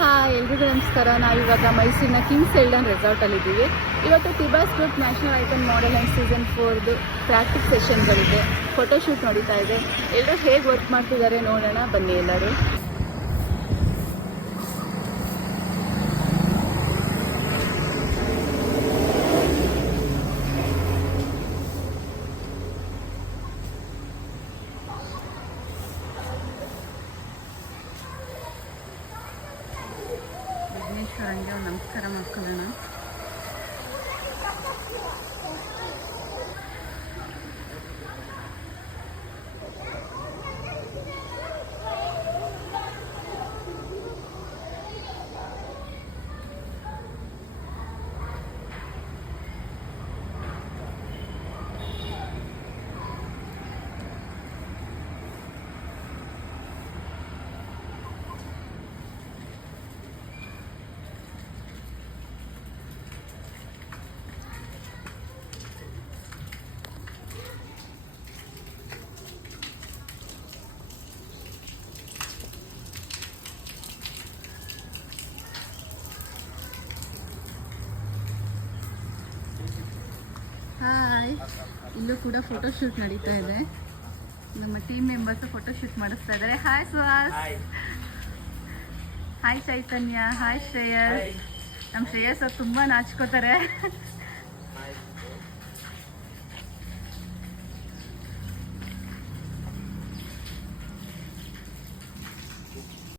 Hi ಎಲ್ರಿಗೂ ನಮಸ್ಕಾರ. ನಾವಿವಾಗ ಮೈಸೂರಿನ ಕಿಂಗ್ಸ್ ಎಲ್ಡನ್ ರೆಸಾರ್ಟಲ್ಲಿದ್ದೀವಿ. ಇವತ್ತು ತಿಬಾಸ್ group national icon model and season 4ದು ಪ್ರಾಕ್ಟಿಸ್ ಸೆಷನ್ಗಳಿದೆ, ಫೋಟೋಶೂಟ್ ನಡೀತಾ ಇದೆ. ಎಲ್ಲರೂ ಹೇಗೆ ವರ್ಕ್ ಮಾಡ್ತಿದ್ದಾರೆ ನೋಡೋಣ ಬನ್ನಿ ಎಲ್ಲರೂ. ವಿಘ್ನೇಶ್ವರಂಗೆ ಒಂದು ನಮಸ್ಕಾರ ಮಾಡ್ಕೊಳ್ಳೋಣ. ಹಾಯ್, ಇಲ್ಲೂ ಕೂಡ ಫೋಟೋಶೂಟ್ ನಡೀತಾ ಇದೆ. ನಮ್ಮ ಟೀಮ್ ಮೆಂಬರ್ಸ್ ಫೋಟೋಶೂಟ್ ಮಾಡಿಸ್ತಾ ಇದ್ದಾರೆ. ಹಾಯ್ ಸುಹಾಸ್, ಹಾಯ್ ಚೈತನ್ಯ, ಹಾಯ್ ಶ್ರೇಯಸ್. ನಮ್ಮ ಶ್ರೇಯಸ್ ಅವ್ರು ತುಂಬ ನಾಚ್ಕೋತಾರೆ.